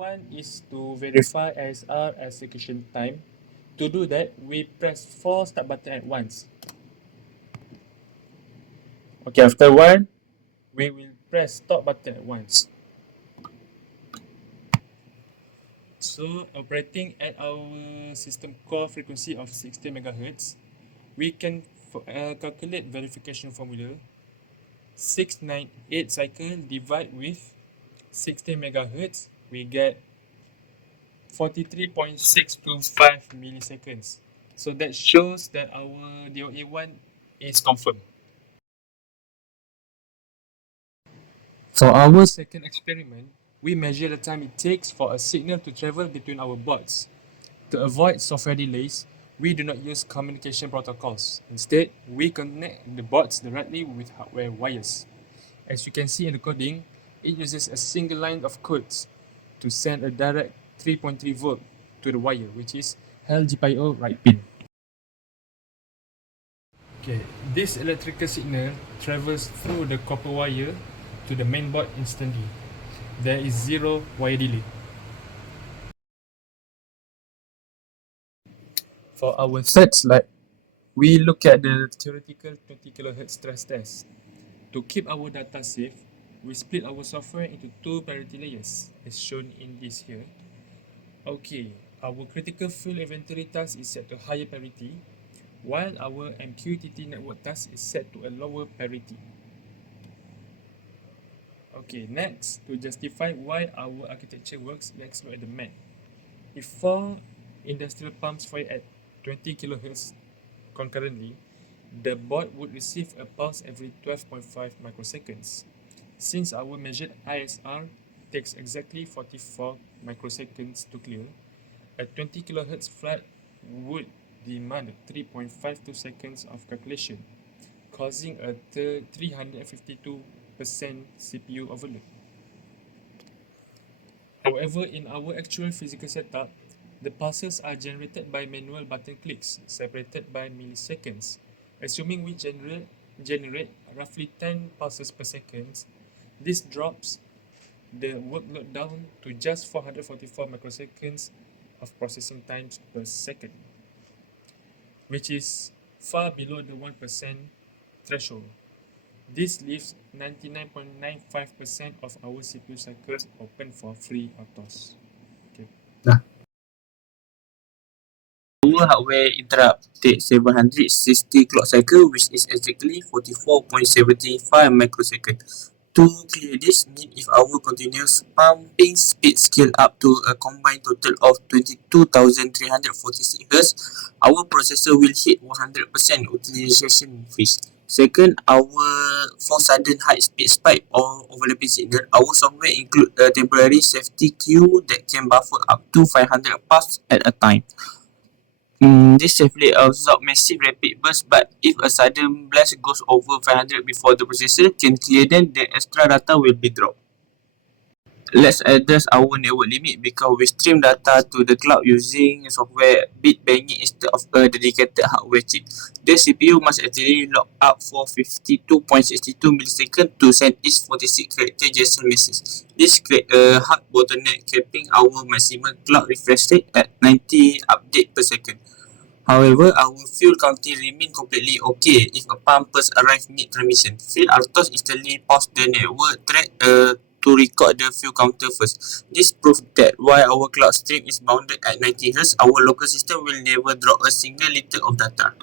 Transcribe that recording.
one is to verify ISR execution time. To do that, we press 4 start button at once. Okay, after one, we will press stop button at once. So, operating at our system core frequency of 60 MHz, we can calculate verification formula. 698 cycle divide with 60 MHz, we get 43.625 milliseconds. So that shows that our DOA1 is confirmed. For our second experiment, we measure the time it takes for a signal to travel between our boards. To avoid software delays, we do not use communication protocols. Instead, we connect the boards directly with hardware wires. As you can see in the coding, it uses a single line of codes to send a direct 3.3 volt to the wire, which is held GPIO right pin. Okay, this electrical signal travels through the copper wire to the main board instantly. There is zero wire delay. For our third slide, we look at the theoretical 20 kHz stress test. To keep our data safe, we split our software into two priority layers, as shown in this here. Okay, our critical field inventory task is set to higher priority, while our MQTT network task is set to a lower priority. Okay, next, to justify why our architecture works, let's look at the math. If 4 industrial pumps fire at 20 kHz concurrently, the board would receive a pulse every 12.5 microseconds. Since our measured ISR takes exactly 44 microseconds to clear, a 20 kHz flight would demand 3.52 seconds of calculation, causing a 352% CPU overload. However, in our actual physical setup, the pulses are generated by manual button clicks, separated by milliseconds. Assuming we generate roughly 10 pulses per second, this drops the workload down to just 444 microseconds of processing times per second, which is far below the 1% threshold. This leaves 99.95% of our CPU cycles open for FreeRTOS. Okay. Our hardware interrupt takes 760 clock cycle, which is exactly 44.75 microseconds. To clear this, means if our continuous pumping speed scale up to a combined total of 22,346 Hz, our processor will hit 100% utilization phase. Second, for sudden high speed spike or overlapping signal, our software include a temporary safety queue that can buffer up to 500 pulses at a time. This safely absorbs massive rapid bursts, but if a sudden blast goes over 500 before the processor can clear, then the extra data will be dropped. Let's address our network limit because we stream data to the cloud using software bit banging instead of a dedicated hardware chip. The CPU must actually lock up for 52.62 milliseconds to send each 46-character JSON message. This creates a hard bottleneck, capping our maximum cloud refresh rate at 90 updates per second. However, our fuel counting remains completely okay if a pump first arrives mid-transmission. FreeRTOS instantly pause the network thread to record the fuel counter first. This proves that while our cloud stream is bounded at 90 Hz, our local system will never drop a single liter of data.